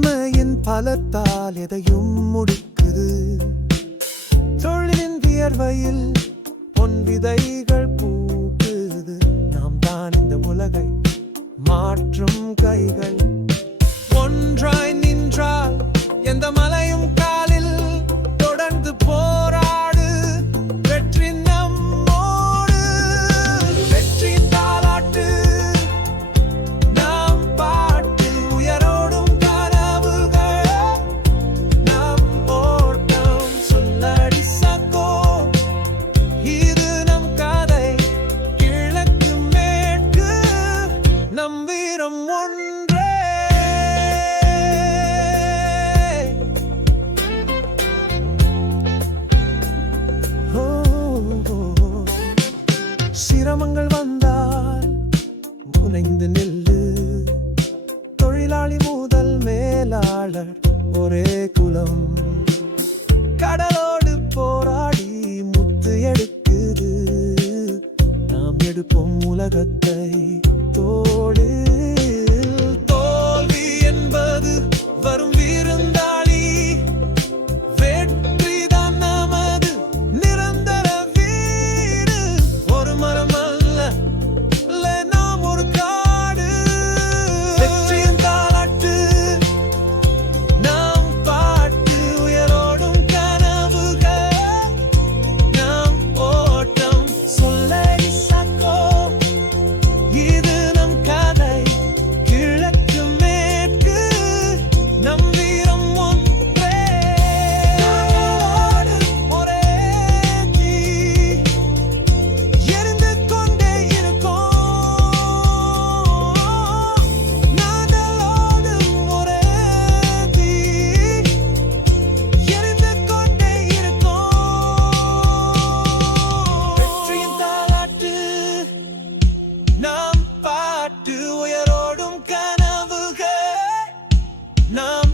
ஒற்றுமையின் பலத்தால் எதையும் முடிக்குது. தொழிலின் வியர்வையில் பொன் விதைகள் பூக்குது. நாம் தான் இந்த உலகை மாற்றும் கைகள். ஒன்றாய் நின்றால் எந்த மலையும் காலில் தொடர்ந்து போராடு. வெற்றி நம்மோடு. வெற்றியின் தாலாட்டு நாம் பாட்டு. உயரோடும் கனவுகள் நம் ஓட்டம். சொல்லடி சக்கோ இது நம் கதை. கிழக்கு மேற்கு நம் வீரம் ஒன்றே. சிரமங்கள் வந்தால் முனைந்து நில்லு. தொழிலாளி முதல் மேலாளர் ஒரே குலம். கடலோடு போராடி முத்து எடுக்குது. நாம் எடுப்போம் உலகத்தை தோடு. தோல்வி என்பது வரும் விருந்தாளி. வெற்றிதான் நமது நிரந்தர வீடு. ஒரு மரம் அல்ல நாம் ஒரு காடு. வெற்றியின் தாலாட்டு நாம் பாட்டு. உயரோடும் கனவுகள் நாம் ஓட்டம். சொல்லடி சக்கோ இது நம் கதை. கிழக்கு மேற்கு நம் வீரம் ஒன்றே. நாங்களோடு ஒரே தீ எரிந்து கொண்டே இருக்கோம். நாங்களோடு ஒரே தீ எரிந்து கொண்டே இருக்கோம். வெற்றியின் தாலாட்டு நாம் பாட்டு. உயரோடும் கனவுகள் நாம்